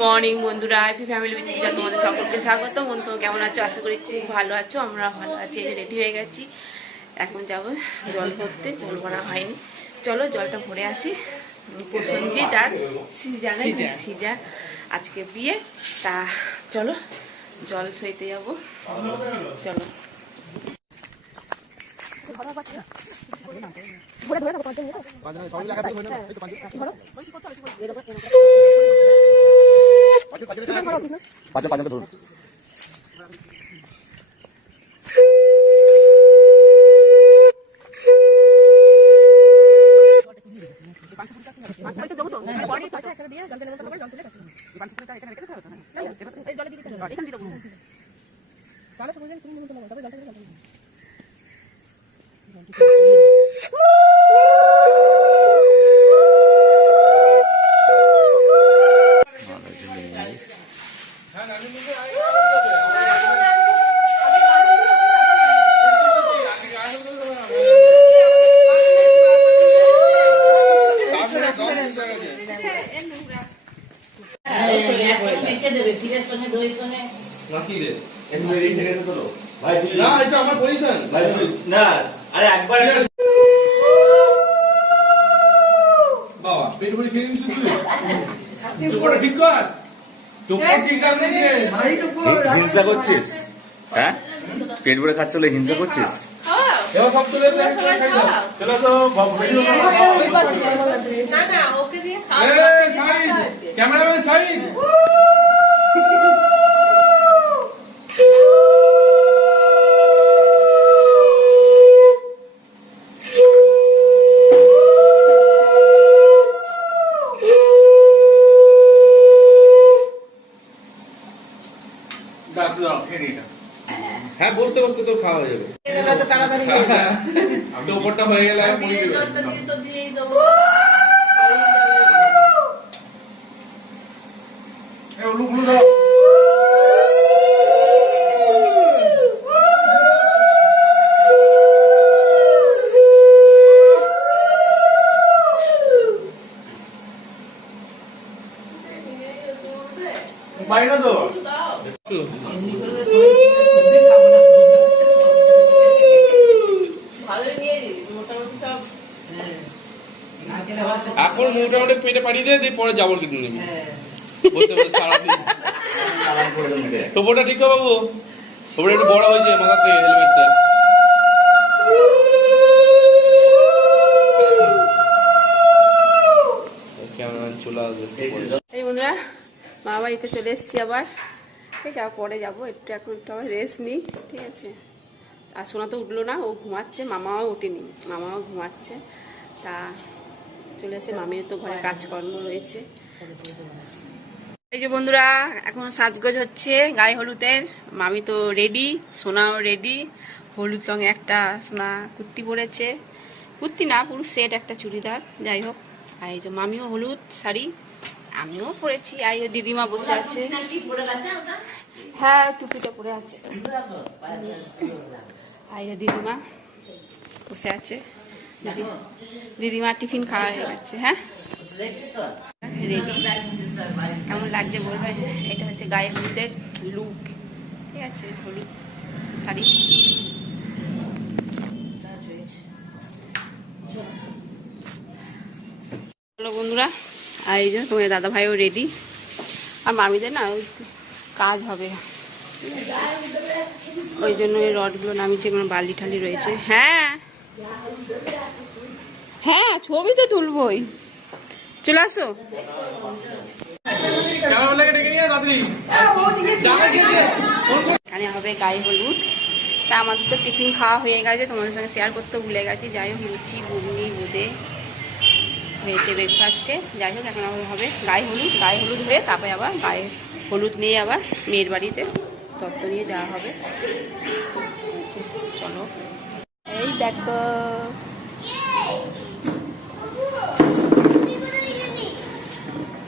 Morning বন্ধুরা, happy family with পূজা তোমাদের সকলকে স্বাগত। বন্ধু কেমন আছো? আশা করি খুব ভালো আছো। আমরা ভালো আছি, রেডি হয়ে গেছি। এখন যাব জল ভরতে, জল ভরা হয়নি। চলো জলটা ভরে আসি। প্রসেনজিৎ আর সিজা আজকে বিয়ে, তা চলো জল সইতে যাবো। চলো হিংসা করছিস? হ্যাঁ, পেট ভরে খাচ্ছে বলে হিংসা করছিস? ক্যামেরাম্যান সাইড হ্যাঁ, বসতে বসতে তো খাওয়া হয়ে যাবে। তো ওপরটা হয়ে গেলে বাইরে তো এখন মোটামুটি পেটে পাঠিয়ে দিয়ে পরে যাবো কিন্তু নেবি বসে বসে সারাদিন। টোপোটা ঠিক হবে বাবু, টোপোটা একটু বড় হয়েছে মাথাতে হেলমেটটা। ক্যামেরাম্যান চলে আসবে। এই বন্ধুরা, মা বাড়িতে চলে এসেছি আবার। ঠিক আছে, পরে যাবো একটু, এখন একটু আবার রেস্ট নিই। ঠিক আছে, আর সোনা তো উঠলো না, ও ঘুমাচ্ছে। মামাও ওঠেনি, মামাও ঘুমাচ্ছে। তা চলে এসে, মামির তো ঘরে কাজকর্ম রয়েছে। এই যে বন্ধুরা, এখন সাজগোজ হচ্ছে গায়ে হলুদের। মামি তো রেডি, সোনাও রেডি। হলুদ রঙে একটা সোনা কুর্তি পরেছে, কুর্তি না পুরো সেট, একটা চুড়িদার, যাই হোক। আর এই যে মামিও হলুদ শাড়ি, আমিও পরেছি। আর এই দিদিমা বসে আছে। হ্যাঁ, টুপিটা পরে আছে। আর এই দিদিমা বসে আছে। দিদিমা টিফিন খাওয়া হয়ে গেছে। হ্যাঁ, রেডি। কেমন লাগছে বলবেন? এটা হচ্ছে গায়ে হলুদের লুক। ঠিক আছে, হলুদ শাড়ি। চলো বন্ধুরা, আর এই যে তোমার দাদা ভাইও রেডি। আর মামিদের না কাজ হবে, ওই জন্য এই রডগুলো নামিয়েছে, কোনো বালি ঠালি রয়েছে। হ্যাঁ হ্যাঁ, ছবি তো তুলবই, চলে আসো। এখানে হবে গায়ে হলুদ। তা আমাদের তো টিফিন খাওয়া হয়ে গেছে, তোমাদের সঙ্গে শেয়ার করতে ভুলে গেছি। যাই হোক, লুচি ঘুগনি বোঁদে হয়েছে ব্রেকফাস্টে। যাই হোক, এখন হবে গায়ে হলুদ। গায়ে হলুদ হয়ে তারপরে আবার গায়ে হলুদ নিয়ে আবার মেয়ের বাড়িতে তত্ত্ব নিয়ে যাওয়া হবে। চলো, এই দেখো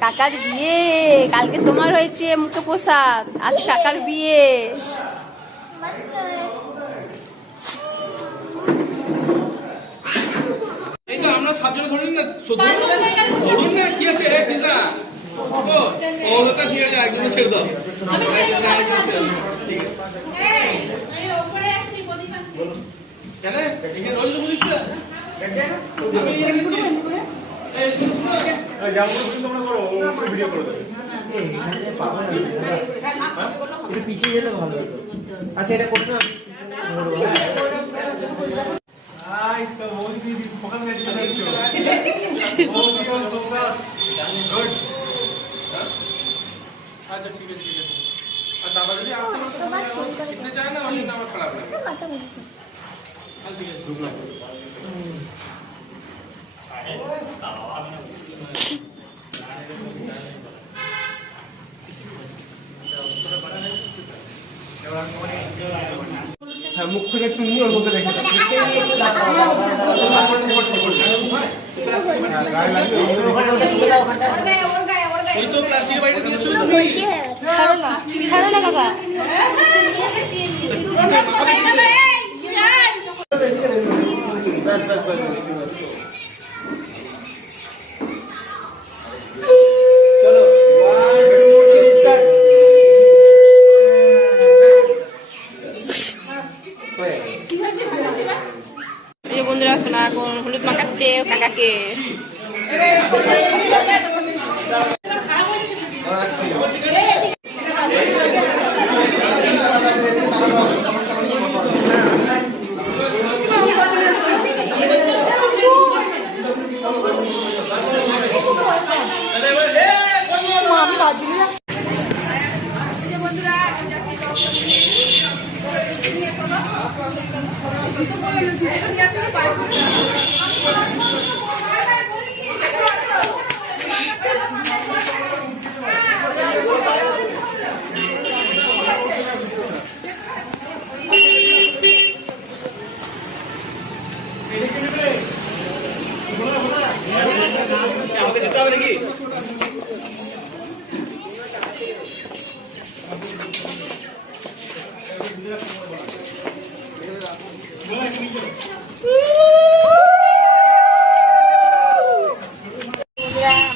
কাকার বিয়ে। কালকে তোমার হয়েছে মুখে প্রসাদ, আজ কাকার বিয়ে। এই তো আমরা সাতজনে ধরুন না, ধরুন না, কি আছে ও তো ঠিক আছে, একদম ছেড়ে দাও। কেন এখানে রোজ বলিস না? আমি নিয়ে নিচ্ছি। পিছিয়ে গেলে ভালো হতো। আচ্ছা এটা করতে হবে। আচ্ছা ঠিক আছে ঠিক আছে। আর দাদা যদি আসতে চায় না ওই জন্য আমার খারাপ লাগে। আচ্ছা ঠিক আছে। হ্যাঁ মুখ থেকে একটু নিয়ে ওর মধ্যে রেখে দাও। ওই তো প্লাস্টিকের বাড়িটা দিয়ে শুরু করি। ছাড়ো না কাকা। চলো 1 2 3 স্টার্ট। এই যে বন্ধুরা আসতো না, এখন হলুদ মাখাচ্ছে কাকাকে।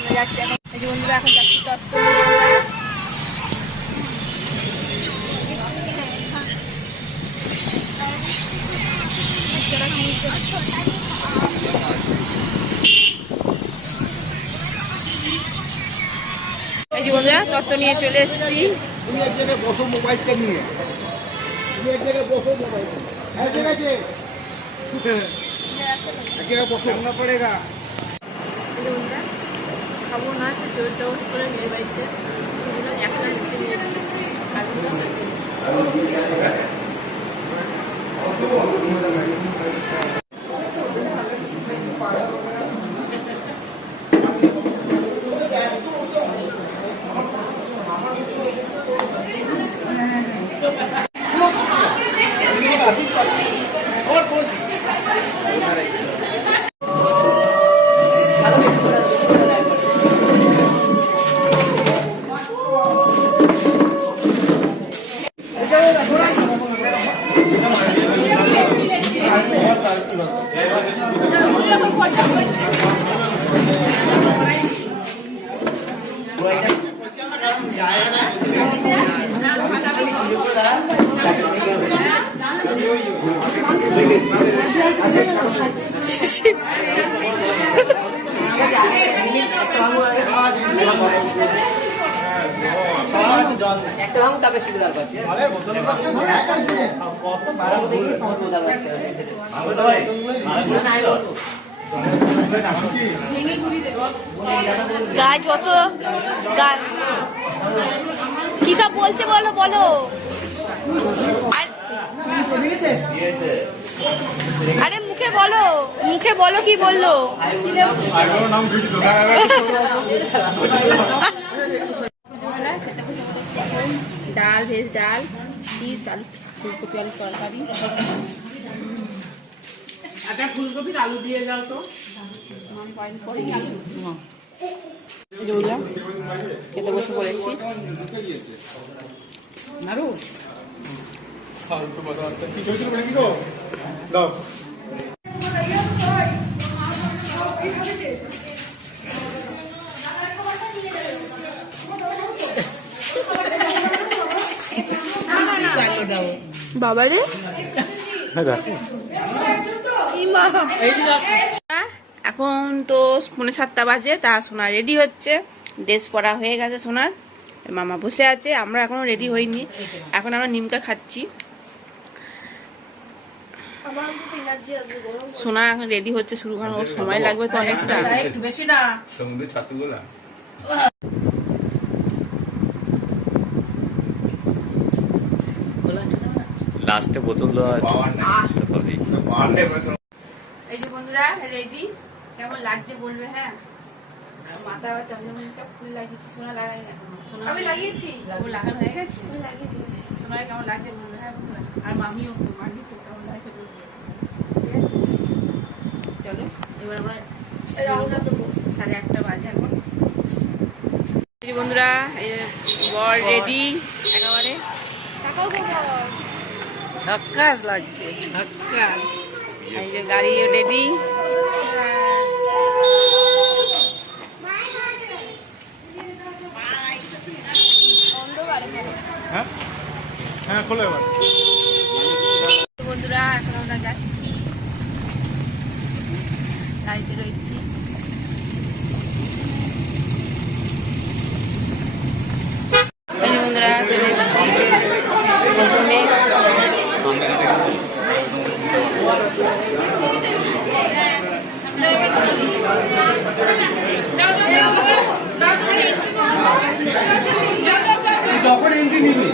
আমরা যাচ্ছি এখন, এই যে বন্ধুরা এখন যাচ্ছি তত্ত্ব নিয়ে আমরা। এই যে বন্ধুরা তত্ত্ব নিয়ে চলে এসেছি। তুমি এক জায়গায় বসো মোবাইলটা নিয়ে। তুমি এক জায়গায় বসো মোবাইল। হ্যাঁ ঠিক আছে। এক জায়গায় বসো না পড়েগা। খাবো না, সে জোর জবস করে মেয়ে বাড়িতে সেদিন একটা নিচে নিয়েছি। একটা ভাঙ তারপরে শিখে দাঁড় পাচ্ছে। কত ভাড়া দেখি কত দাঁড় পাচ্ছে। গায়ে যত কি সব বলছে বলো বলো। আরে মুখে বলো, মুখে বলো কি বললো। ডাল, ভেজ ডাল, চিপস, আলু, ফুলকপি আলু তরকারি। একটা ফুলকপির আলু দিয়ে যাও তো। খেতে বসে পড়েছি। নাড়ু দাও বাবারে এখন তো 7:30 বাজে, তা সোনা রেডি হচ্ছে, ড্রেস পরা হয়ে গেছে সোনার, মামা বসে আছে, আমরা এখনো রেডি হইনি, এখন আমরা নিমকা খাচ্ছি। সোনা এখন রেডি হচ্ছে, শুরু করার ওর সময় লাগবে তো অনেকটা। একটু বেশি না সমুদ্রের ছাতুগুলা লাস্টে বোতল দেওয়া আছে পাওয়ার নেই পাওয়ার নেই এই যে বন্ধুরা রেডি, কেমন লাগছে বলবে। হ্যাঁ, মাথা আবার চন্দ্রমণিটা ফুল লাগিয়েছি, সোনা লাগাই না, সোনা আমি লাগিয়েছি। ফুল লাগানো হয়ে গেছে, আমি লাগিয়ে দিয়েছি। সোনার কেমন লাগছে বলবে। হ্যাঁ বন্ধুরা, আর মামিও কেমন লাগছে বলবে। ঠিক আছে, চলো এবার আমরা রওনা দেবো। 8:30 বাজে এখন। এই যে বন্ধুরা, এই যে বর রেডি একেবারে, টাকাও খবর। ঝাক্কাস লাগছে ঝাক্কাস এই যে গাড়ি রেডি। বন্ধুরা এখন আমরা যাচ্ছি, গাড়িতে রয়েছি। এই যে বন্ধুরা চলে এসেছি প্রথমে। যখন এন্ট্রি নিবি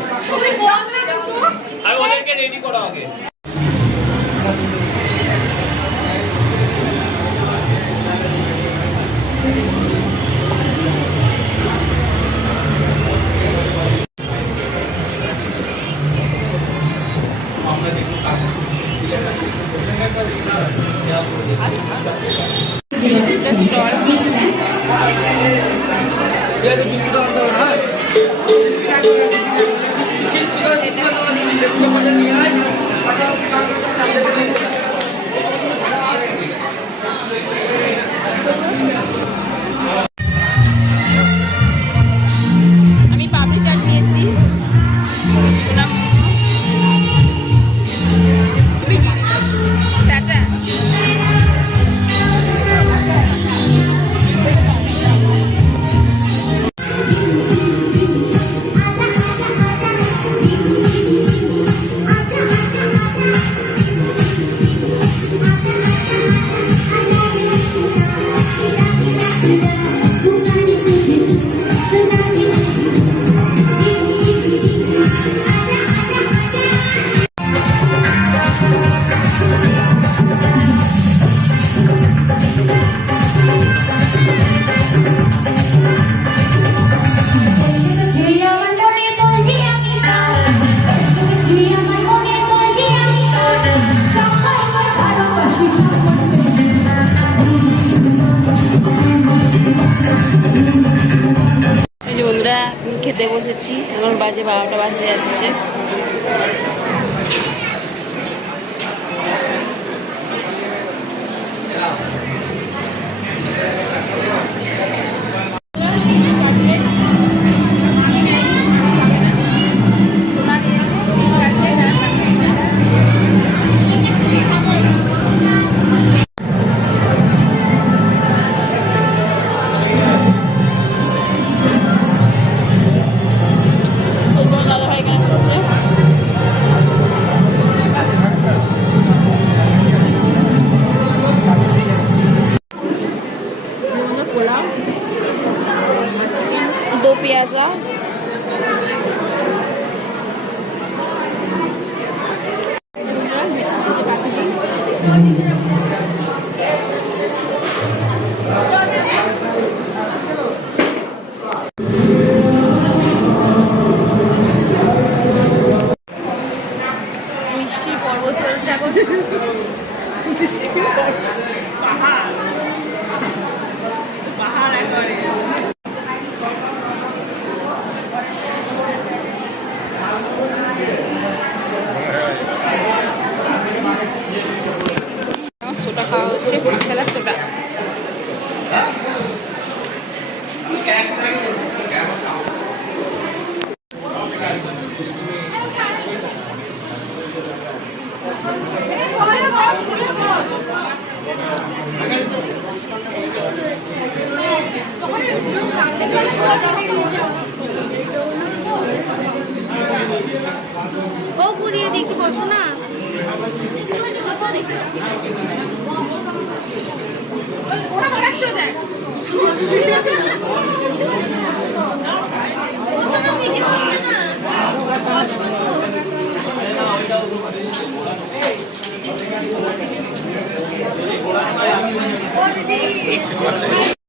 আর ওদেরকে রেডি করো আগে। আমি পাপড়ি চাট নিয়েছি, টাটা। এই যে বন্ধুরা খেতে বসেছি, এখন বাজে 12টা বাজে যাচ্ছে। दो प्याजा মিষ্টির পর্ব চলছে এখন। পাহাড় একবারে। ও ঘুরিয়ে দেখি বসো না। ভালো